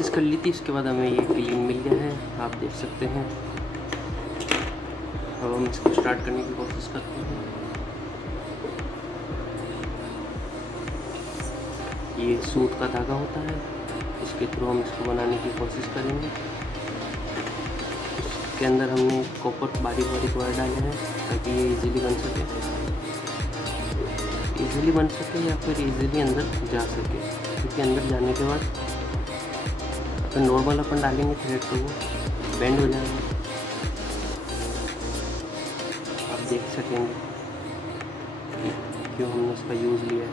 Analysis कर ली थी, उसके बाद हमें ये क्लीन मिल गया है, आप देख सकते हैं। अब हम इसको स्टार्ट करने की कोशिश करते हैं। ये सूत का धागा होता है, इसके थ्रू हम इसको बनाने की कोशिश करेंगे। इसके अंदर हमने कॉपर बारीक बारीक वायर डाले हैं ताकि ये इजीली बन सके, या फिर इजीली अंदर जा सके। क्योंकि अंदर जाने के बाद तो नॉर्मल अपन डालेंगे थ्रेड तो वो बेंड हो जाएगा। आप देख सकेंगे क्यों हमने इसका यूज़ लिया।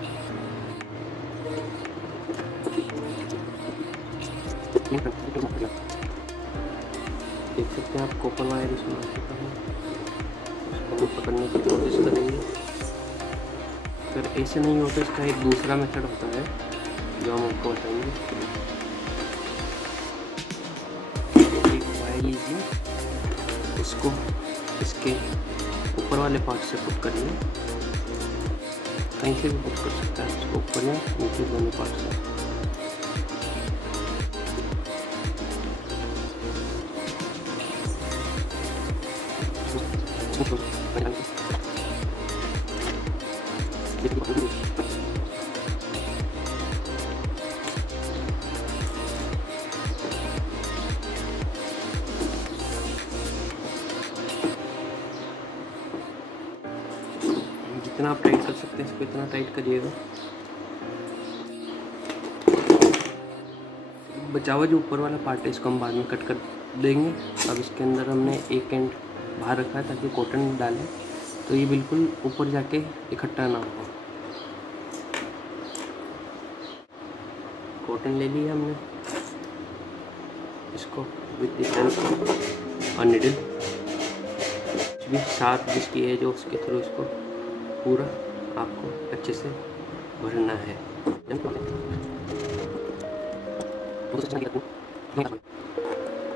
देख सकते हैं आप कॉपर वायर इसमें आ चुका है, इसको भी पकड़ने की कोशिश करेंगे। अगर ऐसे नहीं हो तो इसका एक दूसरा मेथड होता है जो हम आपको बताएंगे। इसको इसके ऊपर वाले पार्ट से पुट कर लें, कहीं से भी पुट कर सकता है, इसको ऊपर या नीचे दोनों पार्ट से। जितना आप टाइट कर सकते हैं इसको इतना टाइट करिएगा। बचा हुआ जो ऊपर वाला पार्ट है इसको हम बाद में कट कर देंगे। अब इसके अंदर हमने एक एंड बाहर रखा है ताकि कॉटन डालें तो ये बिल्कुल ऊपर जाके इकट्ठा ना हो। कॉटन ले लिया हमने, इसको विद और निडल भी शार्प जिसकी है जो उसके थ्रू इसको पूरा आपको अच्छे से भरना है।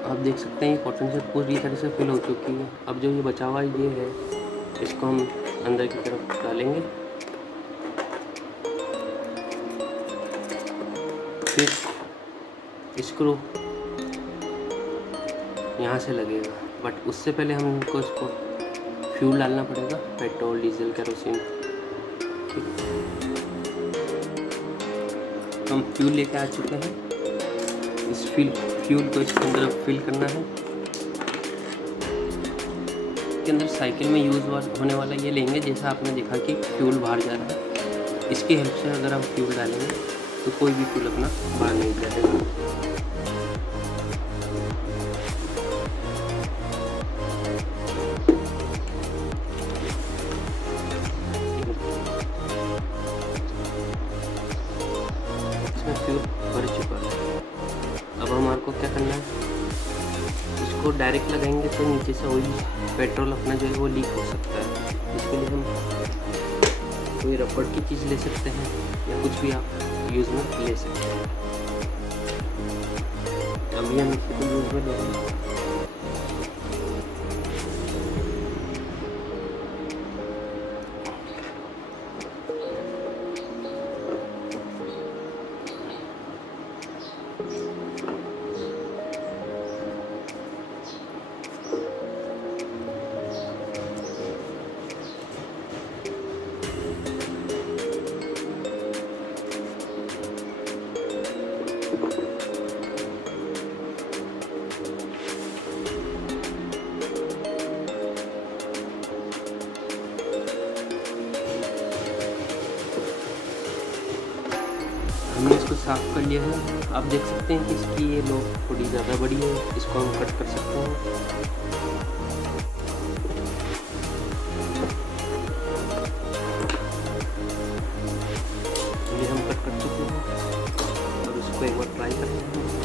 आप देख सकते हैं कॉटन से पूरी तरह से फिल हो चुकी है। अब जो ये बचा हुआ ये है इसको हम अंदर की तरफ डालेंगे, फिर स्क्रू यहाँ से लगेगा, बट उससे पहले हमको इसको फ्यूल डालना पड़ेगा, पेट्रोल डीजल केरोसिन। हम फ्यूल लेकर आ चुके हैं, इस फ्यूल को इसके अंदर फिल करना है। इसके अंदर साइकिल में यूज़ होने वाला ये लेंगे, जैसा आपने देखा कि फ्यूल बाहर जा रहा है, इसकी हेल्प से अगर हम फ्यूल डालेंगे तो कोई भी फ्यूल अपना बाहर नहीं जाएगा। फ्यूल भर चुका है। अब हमारे को क्या करना है, इसको डायरेक्ट लगाएंगे तो नीचे से ऑयल पेट्रोल अपना जो है वो लीक हो सकता है। इसके लिए हम कोई रबड़ की चीज़ ले सकते हैं या कुछ भी आप यूज़ में ले सकते हैं। अभी हम इसी को यूज़ में ले रहे हैं। हमने इसको साफ कर लिया है। आप देख सकते हैं कि इसकी ये लोग थोड़ी ज़्यादा बड़ी है, इसको हम कट कर सकते हैं। ये हम कट कर चुके हैं। अब इसको एक बार ट्राई करेंगे।